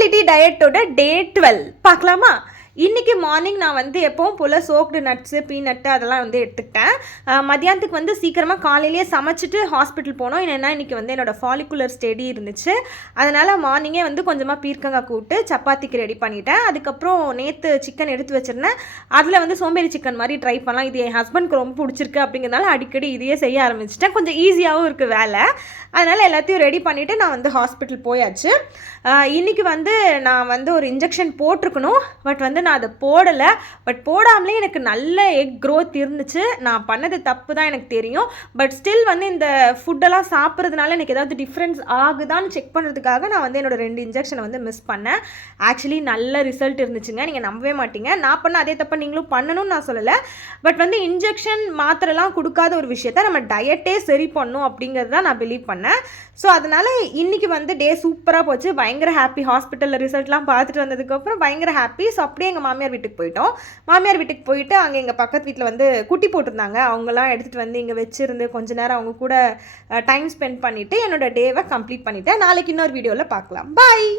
Fertility டயட்டோட டே 12 பார்க்கலாமா? இன்றைக்கி morning நான் வந்து எப்பவும் போல் சோக்டு நட்ஸு பீனட்டு அதெல்லாம் வந்து எடுத்துக்கிட்டேன். மதியானத்துக்கு வந்து சீக்கிரமாக காலையிலேயே சமைச்சிட்டு ஹாஸ்பிட்டல் போனோம். என்னென்னா இன்றைக்கி வந்து என்னோடய ஃபாலிகுலர் ஸ்டடி இருந்துச்சு. அதனால் மார்னிங்கே வந்து கொஞ்சமாக பீர்க்கங்காய் கூட்டு சப்பாத்திக்கு ரெடி பண்ணிட்டேன். அதுக்கப்புறம் நேற்று சிக்கன் எடுத்து வச்சுருந்தேன். அதில் வந்து சோம்பேறி சிக்கன் மாதிரி ட்ரை பண்ணலாம். இது என் ஹஸ்பண்ட்க்கு ரொம்ப பிடிச்சிருக்கு அப்படிங்கிறதுனால அடிக்கடி இதையே செய்ய ஆரம்பிச்சிட்டேன். கொஞ்சம் ஈஸியாகவும் இருக்குது வேலை. அதனால் எல்லாத்தையும் ரெடி பண்ணிவிட்டு நான் வந்து ஹாஸ்பிட்டல் போயாச்சு. இன்றைக்கி வந்து நான் வந்து ஒரு இன்ஜெக்ஷன் போட்டிருக்கணும். பட் வந்து நான் அதை போடலை. பட் போடாமலே எனக்கு நல்ல எக் க்ரோத் இருந்துச்சு. நான் பண்ணது தப்பு தான் எனக்கு தெரியும். பட் ஸ்டில் வந்து இந்த ஃபுட்டெல்லாம் சாப்பிட்றதுனால எனக்கு ஏதாவது டிஃப்ரென்ஸ் ஆகுதான்னு செக் பண்ணுறதுக்காக நான் வந்து என்னோடய 2 இன்ஜெக்ஷனை வந்து மிஸ் பண்ணேன். ஆக்சுவலி நல்ல ரிசல்ட் இருந்துச்சுங்க. நீங்கள் நம்பவே மாட்டீங்க. நான் பண்ண அதே தப்பை நீங்களும் பண்ணணும்னு நான் சொல்லலை. பட் வந்து இன்ஜெக்ஷன் மாத்திரைலாம் கொடுக்காத ஒரு விஷயத்த நம்ம டயட்டே சரி பண்ணணும் அப்படிங்கிறது தான் நான் பிலீவ் பண்ணேன். ஸோ அதனால் இன்றைக்கி வந்து டே சூப்பராக போச்சு. பயங்கர ஹாப்பி. ஹாஸ்பிட்டலில் ரிசல்ட்லாம் பார்த்துட்டு வந்ததுக்கப்புறம் பயங்கர ஹாப்பி. ஸோ அப்படியே எங்கள் மாமியார் வீட்டுக்கு போயிட்டோம். மாமியார் வீட்டுக்கு போயிட்டு அங்கே எங்கள் பக்கத்து வீட்டில் வந்து குட்டி போட்டிருந்தாங்க. அவங்களாம் எடுத்துகிட்டு வந்து இங்கே வச்சுருந்து கொஞ்ச நேரம் அவங்க கூட டைம் ஸ்பெண்ட் பண்ணிவிட்டு என்னோடய டேவை கம்ப்ளீட் பண்ணிவிட்டேன். நாளைக்கு இன்னொரு வீடியோவில் பார்க்கலாம். பாய்.